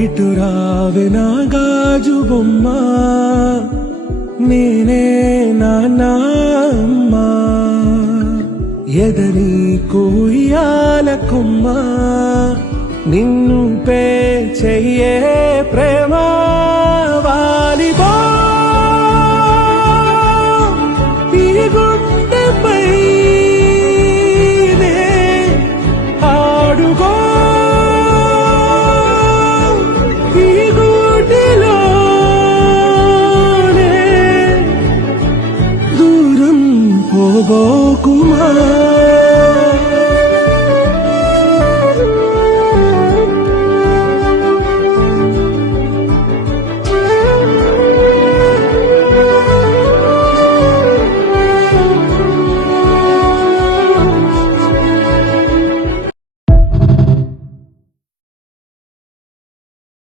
ఇటు రావే నా గాజు బొమ్మ, నేనే నాన్నమ్మ. ఎదని కూయాల కొమ్మ, నిన్ను పే చెయ్యే ప్రేమ వాలిబో. ఈ గుండెపై నే ఆడుగో, ఈ గుడిలోనే దూరం పోగోకుమా.